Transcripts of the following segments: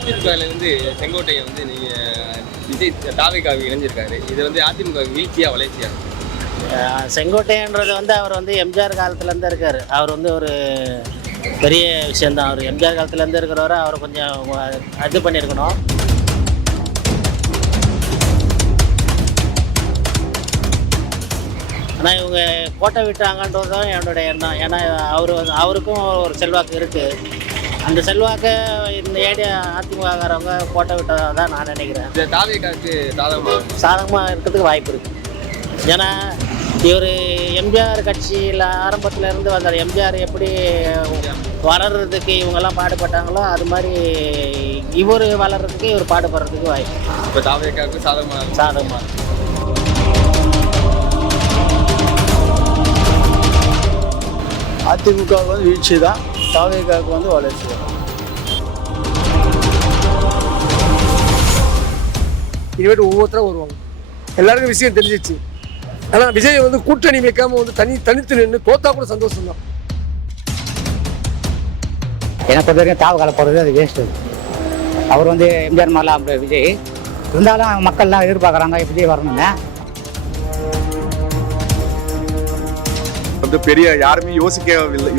அதிமுகலேருந்து செங்கோட்டையை வந்து விஜய் தாவேக்காவுக்கு இணைஞ்சிருக்காரு. இது வந்து அதிமுக வீழ்ச்சியா வளர்ச்சியா? செங்கோட்டையன்றது வந்து அவர் வந்து எம்ஜிஆர் காலத்துலேருந்து இருக்கார். அவர் வந்து ஒரு பெரிய விஷயந்தான். அவர் எம்ஜிஆர் காலத்துலேருந்து இருக்கிறவரை அவர் கொஞ்சம் இது பண்ணியிருக்கணும். ஆனால் இவங்க கோட்டை விட்டாங்கன்றது தான் என்னுடைய எண்ணம். ஏன்னா அவருக்கும் ஒரு செல்வாக்கு இருக்குது. அந்த செல்வாக்கை இந்த ஏடியா அதிமுககாரவங்க கோட்டை விட்டதாக தான் நான் நினைக்கிறேன். இந்த தாவேக்காவுக்கு சாதகமாக இருக்கிறதுக்கு வாய்ப்பு இருக்குது. ஏன்னா இவர் எம்ஜிஆர் கட்சியில் ஆரம்பத்தில் இருந்து வந்தார். எம்ஜிஆர் எப்படி வளர்கிறதுக்கு இவங்கெல்லாம் பாடுபட்டாங்களோ அது மாதிரி இவர் வளர்கிறதுக்கு இவர் பாடுபடுறதுக்கு வாய்ப்பு. இப்போ தாவேக்காவுக்கு சாதகமாக அதிமுக வந்து வீழ்ச்சி தான், தாவேக்காவுக்கு வந்து வளர்ச்சி தான். இனிமேட்டு ஒவ்வொருத்தரும் வருவாங்க. எல்லாருக்கும் விஷயம் தெரிஞ்சிச்சு. ஆனால் விஜய் வந்து கூட்டணி வைக்காமல் வந்து தனித்து நின்று தோத்தா கூட சந்தோஷம் தான். என்னை பொறுத்த வரைக்கும் தாவக்கால போகிறது அது வேஸ்ட்டு. அவர் வந்து எம்ஜிஆர் மாதிரிலாம் விஜய் இருந்தாலும் மக்கள்லாம் எதிர்பார்க்குறாங்க விஜய் வரணும்னு. வந்து பெரிய யாருமே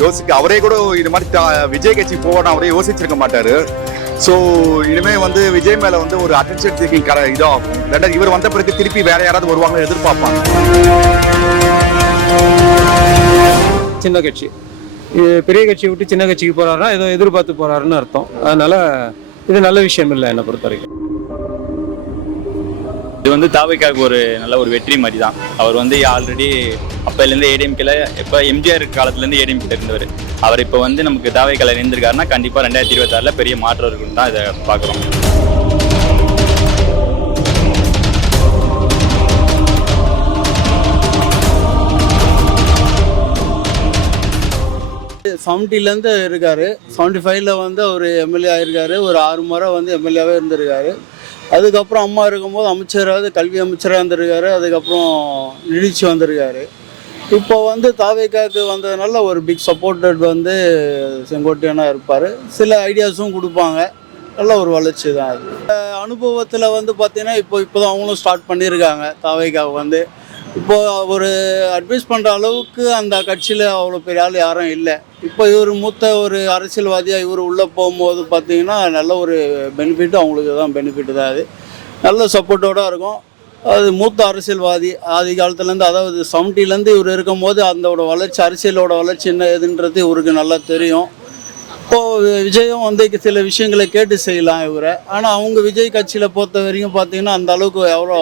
யோசிக்க அவரே கூட இது மாதிரி விஜய் கட்சி போகணும் அவரே யோசிச்சிருக்க மாட்டாரு. ஸோ இனிமேல் வந்து விஜய் மேலே வந்து ஒரு அட்டென்ஷன் சீக்கிங் இதாகும். ரெண்டாவது இவர் வந்த பிறகு திருப்பி வேற யாராவது வருவாங்கன்னு எதிர்பார்ப்பாங்க. சின்ன கட்சி பெரிய கட்சியை விட்டு சின்ன கட்சிக்கு போறாருன்னா ஏதோ எதிர்பார்த்து போறாருன்னு அர்த்தம். அதனால இது நல்ல விஷயம் இல்லை என்னை பொறுத்த வரைக்கும். இது வந்து தாவேக்காவுக்கு ஒரு நல்ல ஒரு வெற்றி மாதிரி தான். அவர் வந்து ஆல்ரெடி அப்போலேருந்து ஏடிஎம்கேல இப்போ எம்ஜிஆர் காலத்துலேருந்து ஏடிஎம்கேல இருந்தவர். அவர் இப்போ வந்து நமக்கு தாவேக்கால இருந்திருக்காருன்னா கண்டிப்பாக 2026 பெரிய மாற்றம் இருக்குன்னு தான் இதை பார்க்குறோம். செவன்ட்டிலேருந்து இருக்கார். 75ல் வந்து அவர் எம்எல்ஏ ஆகிருக்காரு. ஒரு 6 முறை வந்து எம்எல்ஏவே இருந்திருக்காரு. அதுக்கப்புறம் அம்மா இருக்கும்போது அமைச்சராவது கல்வி அமைச்சராக இருந்திருக்காரு. அதுக்கப்புறம் நிதிச்சு வந்திருக்காரு. இப்போ வந்து தாவேக்காவுக்கு வந்ததுனால ஒரு பிக் சப்போர்ட்டட் வந்து செங்கோட்டையனாக இருப்பார். சில ஐடியாஸும் கொடுப்பாங்க. நல்ல ஒரு வளர்ச்சி தான் அது. அனுபவத்தில் வந்து பார்த்திங்கன்னா இப்போ தான் அவங்களும் ஸ்டார்ட் பண்ணியிருக்காங்க. தாவேக்காவை வந்து இப்போது ஒரு அட்வைஸ் பண்ணுற அளவுக்கு அந்த கட்சியில் அவ்வளோ பெரிய ஆள் யாரும் இல்லை. இப்போ இவர் மூத்த ஒரு அரசியல்வாதியாக இவர் உள்ளே போகும்போது பார்த்திங்கன்னா நல்ல ஒரு பெனிஃபிட்டு அவங்களுக்கு தான் பெனிஃபிட்டு தான். அது நல்ல சப்போர்ட்டோடு இருக்கும். அது மூத்த அரசியல் ஆதி காலத்துலேருந்து, அதாவது 70லேருந்து இவர் இருக்கும்போது அதோட வளர்ச்சி, அரசியலோட வளர்ச்சி என்ன ஏதுன்றது இவருக்கு நல்லா தெரியும். இப்போது விஜயும் வந்து சில விஷயங்களை கேட்டு செய்யலாம் இவரை. ஆனால் அவங்க விஜய் கட்சியில் பொறுத்த வரைக்கும் பார்த்தீங்கன்னா அந்த அளவுக்கு எவ்வளோ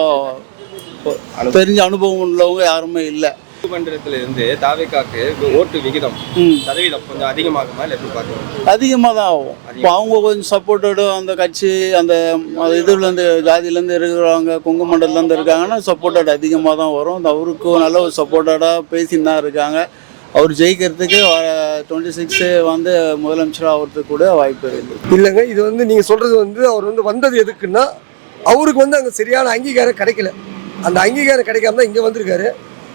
தெரிஞ்ச அனுபவம் உள்ளவங்க யாருமே இல்லை. மன்றத்துல இருந்து தாவேக்காக்கு ஓட்டு விகிதம் சதவீதம் கொஞ்சம் அதிகமாகுமா இல்லை எப்படி பார்க்கணும்? அதிகமாக தான் ஆகும். இப்போ அவங்க கொஞ்சம் சப்போர்ட்டடும் அந்த கட்சி அந்த இதுலேருந்து ஜாதியிலேருந்து இருக்கிறவங்க கொங்கு மண்டலத்துலேருந்து இருக்காங்கன்னா சப்போர்ட்டட் அதிகமாக தான் வரும். அந்த அவருக்கும் நல்ல ஒரு சப்போர்ட்டடாக பேசின்னு தான் இருக்காங்க. அவர் ஜெயிக்கிறதுக்கு 26 வந்து முதலமைச்சராக ஆகிறதுக்கு கூட வாய்ப்பு இருக்குது. இல்லைங்க, இது வந்து நீங்கள் சொல்கிறது வந்து அவர் வந்து வந்தது எதுக்குன்னா அவருக்கு வந்து அங்கே சரியான அங்கீகாரம் கிடைக்கல. அந்த அங்கீகாரம் கிடைக்காம தான் இங்கே வந்திருக்காரு.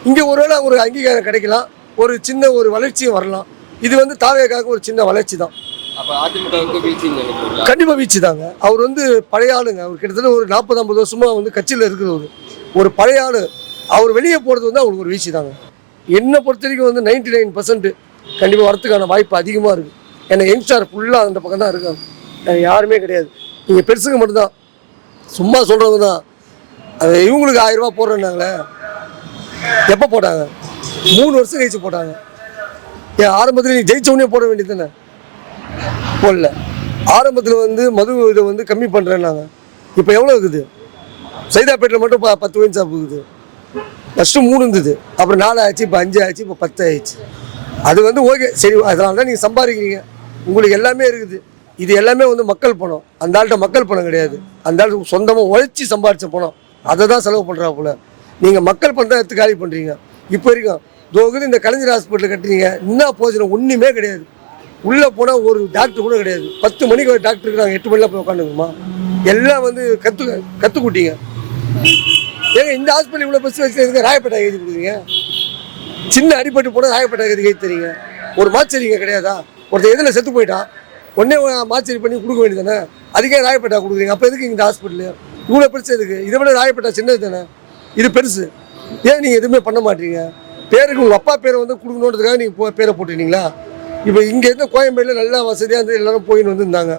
இங்கே ஒருவேளை ஒரு அங்கீகாரம் கிடைக்கலாம், ஒரு சின்ன ஒரு வளர்ச்சியும் வரலாம். இது வந்து தாவேக்காவுக்கு ஒரு சின்ன வளர்ச்சி தான். அப்போ அதிமுகவுக்கு வீழ்ச்சி கண்டிப்பாக வீழ்ச்சி தாங்க. அவர் வந்து பழைய ஆளுங்க. அவர் கிட்டத்தட்ட ஒரு 40-50 வருஷமாக வந்து கட்சியில் இருக்கிறவர். ஒரு பழைய ஆளு. அவர் வெளியே போகிறது வந்து அவருக்கு ஒரு வீழ்ச்சி தாங்க. என்னை பொறுத்த வரைக்கும் வந்து 99% கண்டிப்பாக வரத்துக்கான வாய்ப்பு அதிகமாக இருக்குது. ஏன்னா யங்ஸ்டார் ஃபுல்லாக அந்த பக்கம் தான் இருக்காங்க. யாருமே கிடையாது. நீங்கள் பெருசுக்கு மட்டும்தான் சும்மா சொல்கிறது தான். அது இவங்களுக்கு 1000 ரூபா போடுறேன்னாங்களே, எப்போ போட்டாங்க? 3 வருஷம் கழிச்சு போட்டாங்க. ஏன் ஆரம்பத்தில் நீ ஜெயிச்ச உடனே போட வேண்டியது தானே? போடல. ஆரம்பத்தில் வந்து மது இதை வந்து கம்மி பண்ணுறேன்னாங்க. இப்போ எவ்வளோ இருக்குது? சைதாப்பேட்டில் மட்டும் 10 ஒயின் ஷாப் இருக்குது. ஃபஸ்ட்டு 3 இருந்தது, அப்புறம் 4 ஆச்சு, இப்போ 5 ஆச்சு, இப்போ 10 ஆயிடுச்சு. அது வந்து ஓகே, சரி, அதனால தான் நீங்கள் சம்பாதிக்கிறீங்க, உங்களுக்கு எல்லாமே இருக்குது. இது எல்லாமே வந்து மக்கள் பணம். அந்த ஆள்கிட்ட மக்கள் பணம் கிடையாது. அந்த ஆள் சொந்தமாக உழைச்சி சம்பாதிச்ச பணம். அதை தான் செலவு பண்ணுறா போல. நீங்கள் மக்கள் பணம் தான் எடுத்து காலி பண்ணுறீங்க. இப்போ வரைக்கும் தோகுது இந்த கலைஞர் ஹாஸ்பிட்டல் கட்டுறீங்க, என்ன போச்சுன்னா ஒன்றுமே கிடையாது. உள்ளே போனால் ஒரு டாக்டர் கூட கிடையாது. 10 மணிக்கு ஒரு டாக்டர் இருக்கிறாங்க, 8 மணிலாம் போய் உட்காந்துக்குமா? எல்லாம் வந்து கற்றுக்கூட்டிங்க. ஏங்க இந்த ஹாஸ்பிட்டல் இவ்வளோ பஸ் வச்சு ராயப்பேட்டை எழுதி கொடுக்குறீங்க? சின்ன அடிப்பட்டு போனால் ராயப்பேட்டை எழுதி தரீங்க. ஒரு மாச்சரிங்க கிடையாதா? ஒருத்தர் எதில் செத்து போயிட்டான், உடனே மார்ச்சரி பண்ணி கொடுக்க வேண்டியதானே. அதுக்கே ராயப்பேட்டா கொடுக்குறீங்க, அப்போ எதுக்கு இந்த ஹாஸ்பிட்டலு இவ்வளோ பெருசு எதுக்கு? இதை விட ராயப்பேட்டா சின்னது தானே, இது பெருசு. ஏன் நீங்கள் எதுவுமே பண்ண மாட்டீங்க? பேருக்கு உங்கள் அப்பா பேரை வந்து கொடுக்கணுன்றதுக்காக நீங்கள் பேரை போட்டுட்டீங்களா? இப்போ இங்கே இருந்த கோயம்பேடில் நல்லா வசதியாக இருந்து எல்லோரும் போயின்னு வந்துருந்தாங்க,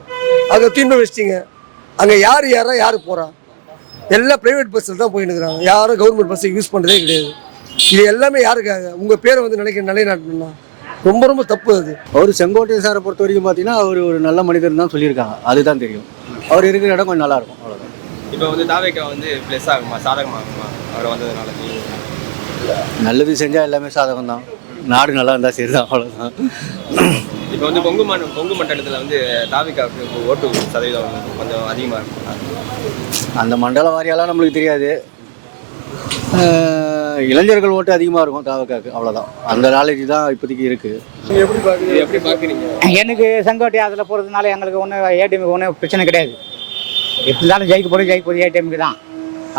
அதை தீர்ந்து வச்சிட்டிங்க. அங்கே யார் போகிறா? எல்லாம் ப்ரைவேட் பஸ்ஸில் தான் போயின்னு இருக்கிறாங்க, யாரும் கவர்மெண்ட் பஸ்ஸை யூஸ் பண்ணுறதே கிடையாது. இது எல்லாமே யாருக்காக? உங்கள் பேரை வந்து நிலைநாட்டணும்னா ரொம்ப ரொம்ப தப்பு அது. அவர் செங்கோட்டையன் சாரை பொறுத்த வரைக்கும் பார்த்தீங்கன்னா அவர் ஒரு நல்ல மனிதர் தான் சொல்லியிருக்காங்க, அதுதான் தெரியும். அவர் இருக்கிற இடம் கொஞ்சம் நல்லாயிருக்கும், அவ்வளோதான். இப்போ வந்து தாவேக்கா வந்து ப்ளஸ் ஆகுமா, சாதகமாகுமா அவர் வந்ததுனால? நல்லது செஞ்சால் எல்லாமே சாதகம் தான், நாடு நல்லா இருந்தால் சரி தான், அவ்வளோதான். இப்போ வந்து கொங்கு மண்டலத்தில் வந்து தாவேக்காவுக்கு ஓட்டு சதவீதம் கொஞ்சம் அதிகமாக இருக்கும். அந்த மண்டல வாரியாலாம் நம்மளுக்கு தெரியாது. இளைஞர்கள் ஓட்டு அதிகமாக இருக்கும் தாவக்காக்கு, அவ்வளோதான். அந்த நாலேஜ் தான் இப்போதைக்கு இருக்குது. நீங்கள் எப்படி பார்க்குறீங்க? எனக்கு செங்கோட்டை அதில் போகிறதுனால எங்களுக்கு ஒன்றும் ஏடிஎம்க்கு ஒன்றும் பிரச்சனை கிடையாது. எப்படி இருந்தாலும் ஜெயிக்க போகிறது ஏடிஎம்க்கு தான்.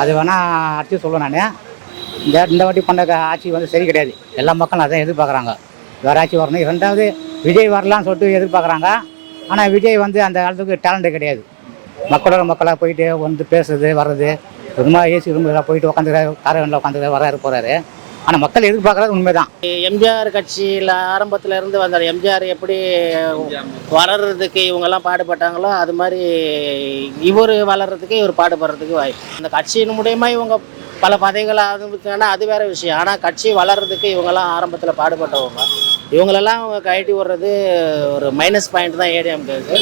அது வேணால் அடிச்சு சொல்லுவேன் நான். இந்த வாட்டி பண்ண ஆட்சி வந்து சரி கிடையாது. எல்லா மக்களும் அதான் எதிர்பார்க்குறாங்க, வேறு ஆட்சி வரணும். ரெண்டாவது விஜய் வரலான்னு சொல்லிட்டு எதிர்பார்க்குறாங்க. ஆனால் விஜய் வந்து அந்த காலத்துக்கு டேலண்ட்டே கிடையாது. மக்களாக போயிட்டு வந்து பேசுறது வர்றது, சும்மா ஏசி ரூமில் போயிட்டு உட்காந்துக்கிறாரு, காரவனில் உட்காந்துக்கிறாரு, வராரு போகிறாரு. ஆனால் மக்கள் எதிர்பார்க்குறது உண்மைதான். எம்ஜிஆர் கட்சியில் ஆரம்பத்தில் இருந்து வந்தார். எம்ஜிஆர் எப்படி வளர்கிறதுக்கு இவங்கெல்லாம் பாடுபட்டாங்களோ அது மாதிரி இவர் வளர்கிறதுக்கு இவர் பாடுபடுறதுக்கு வாய்ப்பு. அந்த கட்சியின் மூலயமா இவங்க பல பதவிகள் ஆரம்பிச்சாங்கன்னா அது வேறு விஷயம். ஆனால் கட்சி வளர்கிறதுக்கு இவங்கெல்லாம் ஆரம்பத்தில் பாடுபட்டவங்க. இவங்களெல்லாம் அவங்க கழட்டி விடுறது ஒரு மைனஸ் பாயிண்ட் தான் ஏடிஎம்கேக்கு.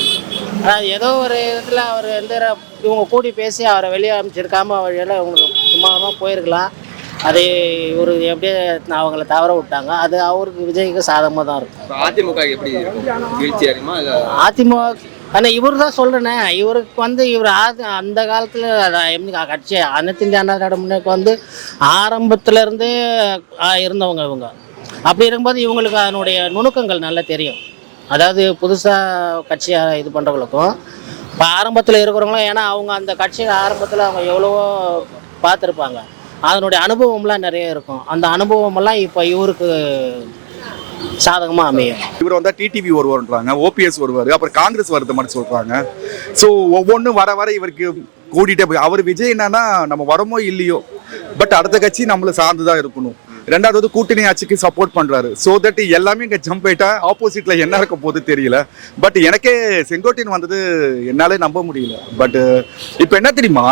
ஆனால் ஏதோ ஒரு இதில் அவர் இவங்க கூடி பேசி அவரை வெளியே அமைச்சிருக்காமல் வழியெல்லாம் இவங்களுக்கு சும்மா போயிருக்கலாம். அது இவர் எப்படியே அவங்கள தவற விட்டாங்க. அது அவருக்கு விஜய்க்கு சாதகமாக தான் இருக்கும். அதிமுக எப்படி வீழ்ச்சி அறியுமா இல்லை? அதிமுக ஆனால் இவர் தான் சொல்கிறேனே, இவருக்கு வந்து இவர் அந்த காலத்தில் கட்சி அனைத்து இந்திய அண்ணா திராவிட முன்னேற்றத்துக்கு வந்து ஆரம்பத்துலேருந்தே இருந்தவங்க இவங்க. அப்படி இருக்கும்போது இவங்களுக்கு அதனுடைய நுணுக்கங்கள் நல்லா தெரியும். அதாவது புதுசாக கட்சியாக இது பண்ணுறவங்களுக்கும் இப்போ ஆரம்பத்தில் இருக்கிறவங்களும், ஏன்னா அவங்க அந்த கட்சியில் ஆரம்பத்தில் அவங்க எவ்வளவோ பார்த்துருப்பாங்க, அதனுடைய அனுபவம்லாம் நிறைய இருக்கும். அந்த அனுபவமெல்லாம் இப்போ இவருக்கு சாதகமாக அமையும். இவர் வந்தால் டிடிவி வருவார்ன்றாங்க, ஓபிஎஸ் வருவார், அப்புறம் காங்கிரஸ் வருது மாதிரி சொல்கிறாங்க. ஸோ ஒவ்வொன்றும் வர இவருக்கு கூட்டிகிட்டே போய் அவர் விஜய் என்னன்னா நம்ம வரமோ இல்லையோ, பட் அடுத்த கட்சி நம்மளை சார்ந்து தான் இருக்கணும். ரெண்டாவது வந்து கூட்டணி ஆட்சிக்கு சப்போர்ட் பண்ணுறாரு. ஸோ தட் எல்லாமே இங்கே ஜம்ப் ஆயிட்டா ஆப்போசிட்டில் என்ன இருக்க போது தெரியல. பட் எனக்கே செங்கோட்டையன் வந்தது என்னாலே நம்ப முடியல. பட் இப்போ என்ன தெரியுமா,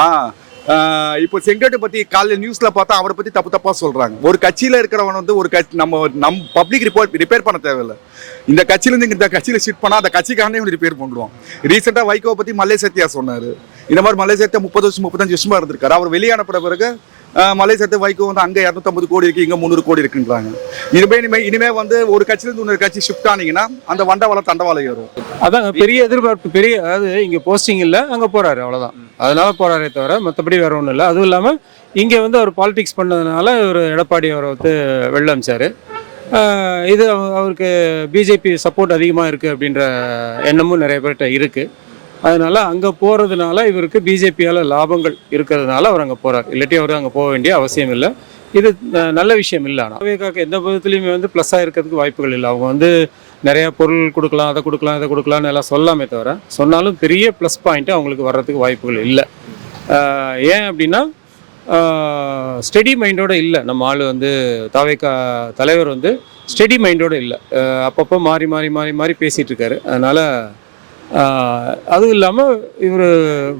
இப்போ செங்கோட்டை பற்றி காலையில் நியூஸில் பார்த்தா அவரை பற்றி தப்பாக சொல்கிறாங்க. ஒரு கட்சியில் இருக்கிறவன் வந்து ஒரு கட்சி நம்ம பப்ளிக் ரிப்பேர் பண்ண தேவையில்லை. இந்த கட்சியிலேருந்து இந்த கட்சியில் ஷிஃப்ட் பண்ணால் அந்த கட்சிக்காரனே இவங்க ரிப்பேர் பண்ணுவான். ரீசெண்டாக வைகோவை பற்றி மல்லை சத்யா சொன்னார். இந்த மாதிரி மல்லை சத்யா 30 வருஷம் 35 வருஷமாக இருந்திருக்காரு. அவர் வெளியே அனுப்பின பிறகு மலை சத்து வைகோ வந்து அங்கே 250 கோடி இருக்கு, இங்கே 300 கோடி இருக்குன்றாங்க. இனிமே வந்து ஒரு கட்சியிலேருந்து இன்னொரு கட்சி ஷிஃப்ட் ஆனீங்கன்னா அந்த வண்டவாளம் தண்டவாளம் ஏறும். அதான் பெரிய எதிர்பார்ப்பு, அதாவது இங்கே போஸ்டிங் இல்லை, அங்கே போகிறாரு, அவ்வளோதான். அதனால போகிறாரே தவிர மற்றபடி வேற ஒன்றும் இல்லை. அதுவும் இல்லாமல் இங்கே வந்து அவர் பாலிடிக்ஸ் பண்ணதுனால ஒரு எடப்பாடி அவரை வந்து வெளில அமிச்சார். இது அவருக்கு பிஜேபி சப்போர்ட் அதிகமாக இருக்குது அப்படின்ற எண்ணமும் நிறைய பேர்கிட்ட இருக்குது. அதனால அங்கே போகிறதுனால இவருக்கு பிஜேபியால் லாபங்கள் இருக்கிறதுனால அவர் அங்கே போகிறார். இல்லாட்டி அவர் அங்கே போக வேண்டிய அவசியம் இல்லை. இது நல்ல விஷயம் இல்லை. ஆனால் தாவேக்காக்கு எந்த விதத்துலையுமே வந்து ப்ளஸ்ஸாக இருக்கிறதுக்கு வாய்ப்புகள் இல்லை. அவங்க வந்து நிறையா பொருள் கொடுக்கலாம், அதை கொடுக்கலாம், இதை கொடுக்கலான்னு எல்லாம் சொல்லாமே தவிர, சொன்னாலும் பெரிய ப்ளஸ் பாயிண்ட்டு அவங்களுக்கு வர்றதுக்கு வாய்ப்புகள் இல்லை. ஏன் அப்படின்னா ஸ்டெடி மைண்டோடு இல்லை. நம்ம ஆள் வந்து தாவேக்கா தலைவர் வந்து ஸ்டெடி மைண்டோடு இல்லை. அப்பப்போ மாறி மாறி மாறி மாறி பேசிகிட்டு இருக்காரு. அதனால் அதுவும் இல்லாமல் இவர்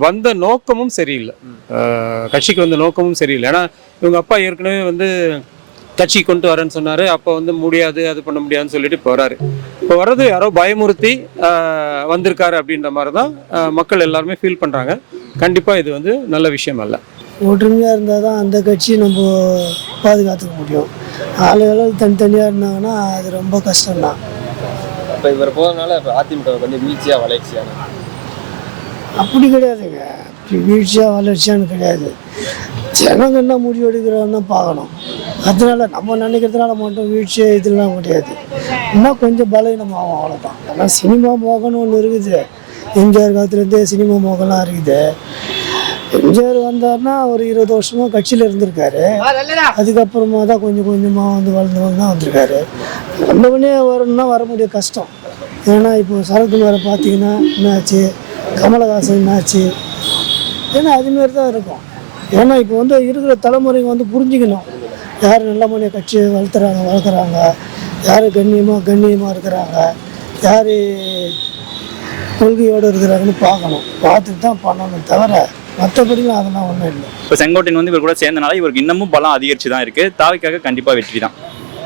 வந்த நோக்கமும் சரியில்லை, கட்சிக்கு வந்த நோக்கமும் சரியில்லை. ஏன்னா இவங்க அப்பா ஏற்கனவே வந்து கட்சி கொண்டு வரேன்னு சொன்னார். அப்போ வந்து முடியாது, அது பண்ண முடியாதுன்னு சொல்லிட்டு போகிறாரு. இப்போ வர்றது யாரோ பயமுறுத்தி வந்திருக்காரு அப்படின்ற மாதிரி தான் மக்கள் எல்லாருமே ஃபீல் பண்ணுறாங்க. கண்டிப்பாக இது வந்து நல்ல விஷயம் அல்ல. ஒற்றுமையாக இருந்தால் தான் அந்த கட்சி நம்ம பாதுகாத்துக்க முடியும். ஆளுகள் தனித்தனியாக இருந்தாங்கன்னா அது ரொம்ப கஷ்டம்தான். இப்போ இவர் போகிறதுனால இப்போ அதிமுக வந்து வீழ்ச்சியாக வளர்ச்சியாக? அப்படி கிடையாதுங்க, வீழ்ச்சியாக வளர்ச்சியான்னு கிடையாது. ஜனங்க என்ன முடிவு எடுக்கிறான்னு பார்க்கணும். அதனால நம்ம நினைக்கிறதுனால மட்டும் வீழ்ச்சியாக இதெல்லாம் கிடையாது. இன்னும் கொஞ்சம் பலவீனம் ஆகும், அவ்வளோதான். ஆனால் சினிமா மோகம்னு ஒன்று இருக்குது. எம்ஜிஆர் காலத்துலேருந்தே சினிமா மோகம்லாம் இருக்குது. எம்ஜிஆர் வந்தார்னா ஒரு 20 வருஷமாக கட்சியில் இருந்திருக்காரு. அதுக்கப்புறமா தான் கொஞ்சம் கொஞ்சமாக வந்து வளர்ந்தவங்க தான் வந்திருக்காரு. வந்தவனே வரணும்னா வர முடிய கஷ்டம். ஏன்னா இப்போ சரத்குமாரை பார்த்தீங்கன்னா என்னாச்சு, கமலஹாசன் என்னாச்சு, ஏன்னா அதுமாரி தான் இருக்கும். ஏன்னா இப்போ வந்து இருக்கிற தலைமுறைங்க வந்து புரிஞ்சுக்கணும், யார் நல்ல மணியை கட்சியை வளர்க்குறாங்க, யார் கண்ணியமாக இருக்கிறாங்க, யார் கொள்கையோடு இருக்கிறாங்கன்னு பார்த்துட்டு தான் பண்ணணும், தவிர மற்றபடிலாம் அதெல்லாம் ஒன்றும் இல்லை. இப்போ செங்கோட்டையன் வந்து இவர் கூட சேர்ந்தனால இவருக்கு இன்னமும் பலம் அதிகரிச்சு தான் இருக்கு. தாவிக்காக கண்டிப்பாக வெற்றி தான்.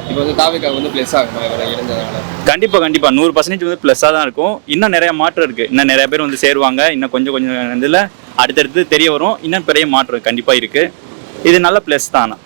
இப்போ வந்து தாவிகா வந்து ப்ளஸ் ஆகுமா இவரை இருந்ததுனால? கண்டிப்பாக 100% வந்து ப்ளஸ்ஸாக தான் இருக்கும். இன்னும் நிறைய மாற்றம் இருக்குது. இன்னும் நிறைய பேர் வந்து சேருவாங்க. இன்னும் கொஞ்சம் இதில் அடுத்தடுத்து தெரிய வரும். இன்னும் பெரிய மாற்றம் கண்டிப்பாக இருக்குது. இது நல்ல ப்ளஸ் தான்.